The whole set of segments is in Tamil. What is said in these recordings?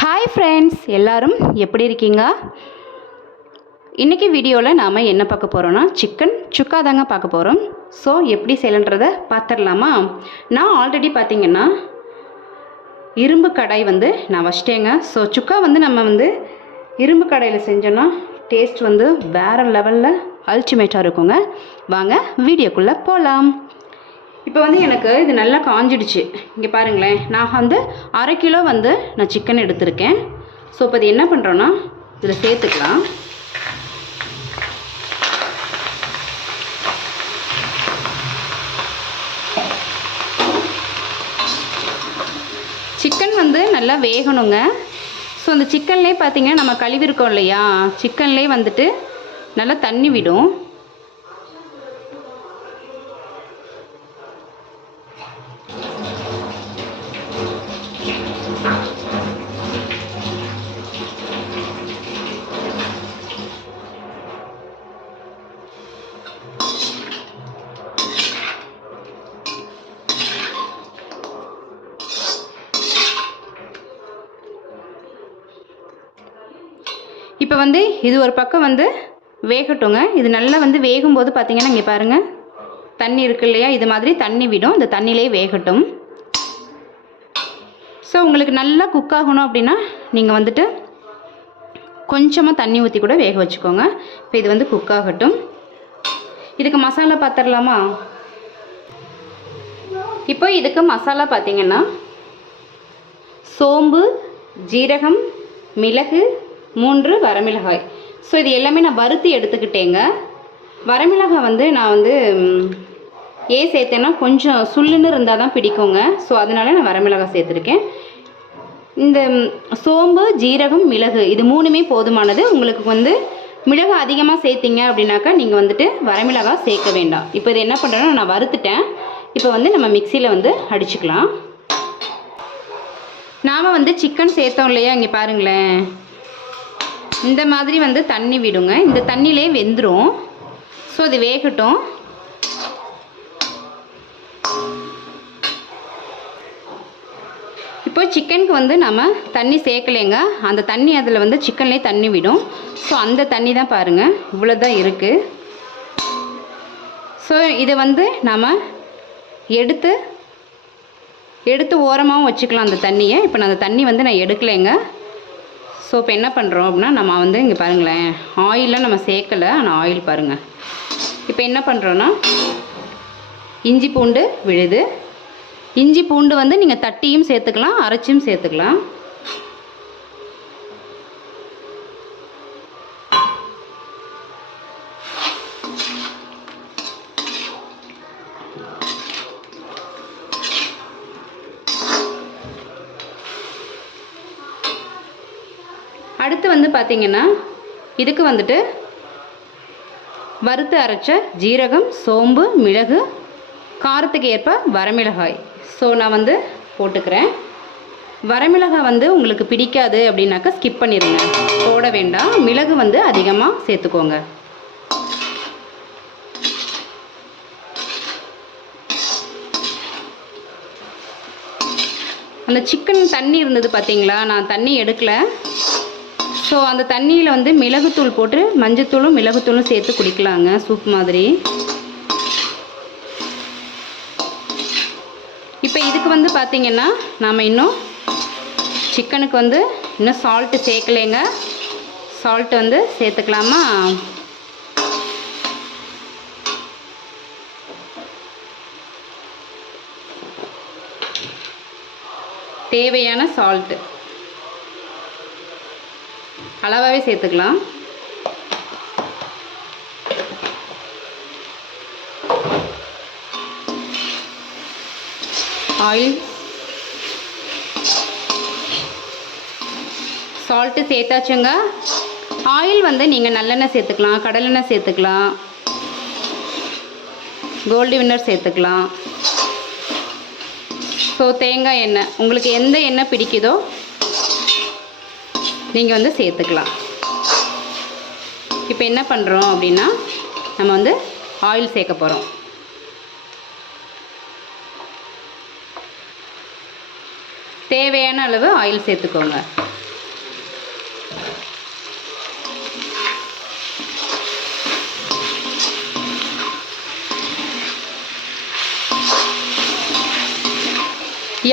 ஹாய் ஃப்ரெண்ட்ஸ் எல்லாரும் எப்படி இருக்கீங்க? இன்றைக்கி வீடியோவில் நாம் என்ன பார்க்க போகிறோன்னா சிக்கன் சுக்கா தாங்க பார்க்க போகிறோம் ஸோ எப்படி செய்யலன்றதை பார்த்துடலாமா? நான் ஆல்ரெடி பார்த்தீங்கன்னா இரும்பு கடாய் வந்து நான் வச்சிட்டேங்க. ஸோ சுக்கா வந்து நம்ம வந்து இரும்பு கடாயில் செஞ்சோன்னா டேஸ்ட் வந்து வேறு லெவலில் அல்டிமேட்டாக இருக்குங்க. வாங்க வீடியோக்குள்ளே போகலாம் இப்போ வந்து எனக்கு இது நல்லா காஞ்சிடுச்சு. இங்கே பாருங்களேன். நான் வந்து அரை கிலோ வந்து நான் சிக்கன் எடுத்திருக்கேன். ஸோ இப்போ இது என்ன பண்ணுறோன்னா இதில் சேர்த்துக்கலாம். சிக்கன் வந்து நல்லா வேகணுங்க. ஸோ அந்த சிக்கன்லேயே பார்த்தீங்கன்னா நம்ம கழுவிருக்கோம் இல்லையா? சிக்கன்லேயே வந்துட்டு நல்லா தண்ணி விடும். இப்போ வந்து இது ஒரு பக்கம் வந்து வேகட்டுங்க. இது நல்லா வந்து வேகும்போது பார்த்தீங்கன்னா இங்கே பாருங்கள் தண்ணி இருக்கு இல்லையா? இது மாதிரி தண்ணி விடும். இந்த தண்ணியிலே வேகட்டும். ஸோ உங்களுக்கு நல்லா குக் ஆகணும் அப்படின்னா நீங்கள் வந்துட்டு கொஞ்சமாக தண்ணி ஊற்றி கூட வேக வச்சுக்கோங்க. இப்போ இது வந்து குக் ஆகட்டும். இதுக்கு மசாலா பார்த்துடலாமா இப்போ இதுக்கு மசாலா பார்த்தீங்கன்னா சோம்பு ஜீரகம் மிளகு மூன்று வரமிளகாய். ஸோ இது எல்லாமே நான் வறுத்து எடுத்துக்கிட்டேங்க. வரமிளகாய் வந்து நான் வந்து ஏ ஏன் சேர்த்தேன்னா கொஞ்சம் சுள்ளுன்னு இருந்தால் தான் பிடிக்குங்க. ஸோ அதனால நான் வரமிளகாய் சேர்த்துருக்கேன். இந்த சோம்பு ஜீரகம் மிளகு இது மூணுமே போதுமானது. உங்களுக்கு வந்து மிளகு அதிகமாக சேர்த்திங்க அப்படின்னாக்கா நீங்கள் வந்துட்டு வரமிளகாய் சேர்க்க வேண்டாம். இப்போ இது என்ன பண்ணுறேன்னா நான் வறுத்துட்டேன். இப்போ வந்து நம்ம மிக்சியில் வந்து அடிச்சுக்கலாம். நாம் வந்து சிக்கன் சேர்த்தோம் இல்லையா? இங்கே பாருங்களேன். இந்த மாதிரி வந்து தண்ணி விடுங்க. இந்த தண்ணியிலே வெந்துடும் ஸோ அது வேகட்டும். இப்போ சிக்கனுக்கு வந்து நம்ம தண்ணி சேர்க்கலைங்க. அந்த தண்ணி அதில் வந்து சிக்கன்லேயே தண்ணி விடும். ஸோ அந்த தண்ணி தான் பாருங்கள் இவ்வளோ தான் இருக்குது ஸோ இதை வந்து நம்ம எடுத்து எடுத்து ஓரமாகவும் வச்சுக்கலாம் அந்த தண்ணியை. இப்போ நான் அந்த தண்ணி வந்து நான் எடுக்கலைங்க. ஸோ இப்போ என்ன பண்ணுறோம் அப்படின்னா நம்ம வந்து இங்கே பாருங்களேன் ஆயிலெலாம் நம்ம சேர்க்கலை ஆனால் ஆயில் பாருங்கள் இப்போ என்ன பண்ணுறோன்னா இஞ்சி பூண்டு விழுது. இஞ்சி பூண்டு வந்து நீங்கள் தட்டியும் சேர்த்துக்கலாம் அரைச்சியும் சேர்த்துக்கலாம். அடுத்து வந்து பார்த்தீங்கன்னா இதுக்கு வந்துட்டு வறுத்து அரைச்ச ஜீரகம் சோம்பு மிளகு காரத்துக்கு ஏற்ப வரமிளகாய். ஸோ நான் வந்து போட்டுக்கிறேன். வரமிளகாய் வந்து உங்களுக்கு பிடிக்காது அப்படின்னாக்கா ஸ்கிப் பண்ணிடுங்க போட வேண்டாம். மிளகு வந்து அதிகமாக சேர்த்துக்கோங்க. அந்த சிக்கன் தண்ணி இருந்தது பார்த்தீங்களா நான் தண்ணி எடுக்கல. ஸோ அந்த தண்ணியில் வந்து மிளகுத்தூள் போட்டு மஞ்சத்தூளும் மிளகுத்தூளும் சேர்த்து குடிக்கலாங்க சூப் மாதிரி. இப்போ இதுக்கு வந்து பார்த்திங்கன்னா நாம் இன்னும் சிக்கனுக்கு வந்து இன்னும் சால்ட்டு சேர்க்கலைங்க. சால்ட் வந்து சேர்த்துக்கலாமா? தேவையான சால்ட்டு அளவாகவே சேர்த்துக்கலாம். Oil salt சேர்த்தாச்சுங்க. ஆயில் வந்து நீங்கள் நல்லெண்ணெய் சேர்த்துக்கலாம் கடலெண்ணெய் சேர்த்துக்கலாம். கோல்டு வின்னர் சேர்த்துக்கலாம். ஸோ தேங்காய் எண்ணெய். உங்களுக்கு எந்த எண்ணெய் பிடிக்குதோ நீங்கள் வந்து சேர்த்துக்கலாம். இப்போ என்ன பண்ணுறோம் அப்படின்னா நம்ம வந்து ஆயில் சேர்க்க போகிறோம் தேவையான அளவு ஆயில் சேர்த்துக்கோங்க.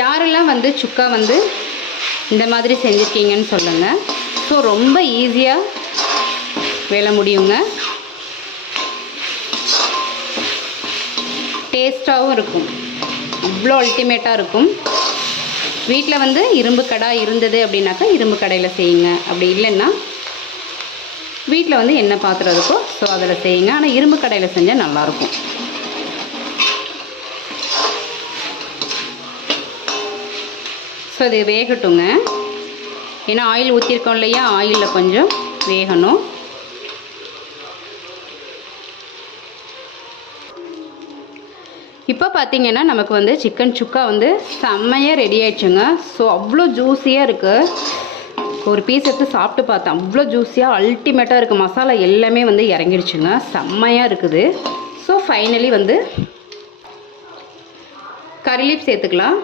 யாரெல்லாம் வந்து சுக்கா வந்து இந்த மாதிரி செஞ்சுருக்கீங்கன்னு சொல்லுங்கள் ஸோ ரொம்ப ஈஸியாக வேலை முடியுங்க. டேஸ்ட்டாகவும் இருக்கும். அவ்வளோ அல்டிமேட்டாக இருக்கும். வீட்டில் வந்து இரும்பு கடை இருந்தது அப்படின்னாக்கா இரும்பு கடையில் செய்யுங்க. அப்படி இல்லைன்னா வீட்டில் வந்து என்ன பாத்திரம் இருக்கோ ஸோ அதில் செய்யுங்க. ஆனால் இரும்பு கடையில் செஞ்சால் நல்லாயிருக்கும் ஸோ இது வேகட்டுங்க. ஏன்னா ஆயில் ஊற்றிருக்கோம் இல்லையா? ஆயிலில் கொஞ்சம் வேகணும். இப்போ பார்த்தீங்கன்னா நமக்கு வந்து சிக்கன் சுக்கா வந்து செம்மையாக ரெடி ஆயிடுச்சுங்க. ஸோ அவ்வளோ ஜூஸியாக இருக்குது ஒரு பீஸ் எடுத்து சாப்பிட்டு பார்த்தேன். அவ்வளோ ஜூஸியாக அல்டிமேட்டாக இருக்குது மசாலா எல்லாமே வந்து இறங்கிடுச்சுங்க. செம்மையாக இருக்குது. ஸோ ஃபைனலி வந்து கறி லீப் சேர்த்துக்கலாம்.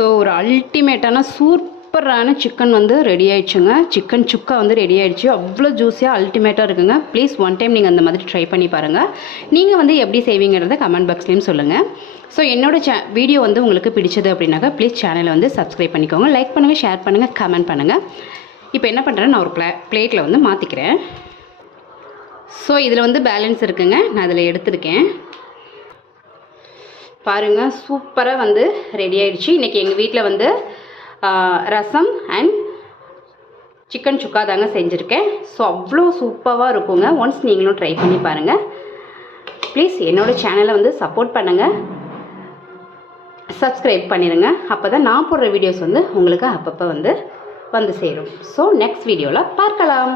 ஸோ ஒரு அல்டிமேட்டான சூப்பரான சிக்கன் வந்து ரெடி ஆயிடுச்சுங்க. சிக்கன் சுக்கா வந்து ரெடி ஆயிடுச்சு. அவ்வளோ ஜூஸியாக அல்டிமேட்டாக இருக்குங்க. ப்ளீஸ் ஒன் டைம் நீங்கள் அந்த மாதிரி ட்ரை பண்ணி பாருங்கள் நீங்கள் வந்து எப்படி செய்வீங்கிறத கமெண்ட் பாக்ஸ்லேயும் சொல்லுங்கள் ஸோ என்னோட சே வீடியோ வந்து உங்களுக்கு பிடிச்சது அப்படின்னாக்கா ப்ளீஸ் சேனலை வந்து சப்ஸ்கிரைப் பண்ணிக்கோங்க. லைக் பண்ணுங்கள் ஷேர் பண்ணுங்கள் கமெண்ட் பண்ணுங்கள் இப்போ என்ன பண்ணுறேன் நான் ஒரு ப்ளே பிளேட்டில் வந்து மாற்றிக்கிறேன் ஸோ இதில் வந்து பேலன்ஸ் இருக்குங்க. நான் அதில் எடுத்திருக்கேன். பாருங்கள் சூப்பராக வந்து ரெடி ஆயிடுச்சு. இன்றைக்கி எங்கள் வீட்டில் வந்து ரசம் அண்ட் சிக்கன் சுக்கா தாங்க செஞ்சுருக்கேன். ஸோ அவ்வளோ சூப்பராக இருக்குங்க. ஒன்ஸ் நீங்களும் ட்ரை பண்ணி பாருங்கள் ப்ளீஸ் என்னோடய சேனலை வந்து சப்போர்ட் பண்ணுங்கள் சப்ஸ்கிரைப் பண்ணிடுங்க அப்போ தான் நான் போடுற வீடியோஸ் வந்து உங்களுக்கு அப்பப்போ வந்து வந்து சேரும். ஸோ நெக்ஸ்ட் வீடியோவில் பார்க்கலாம்.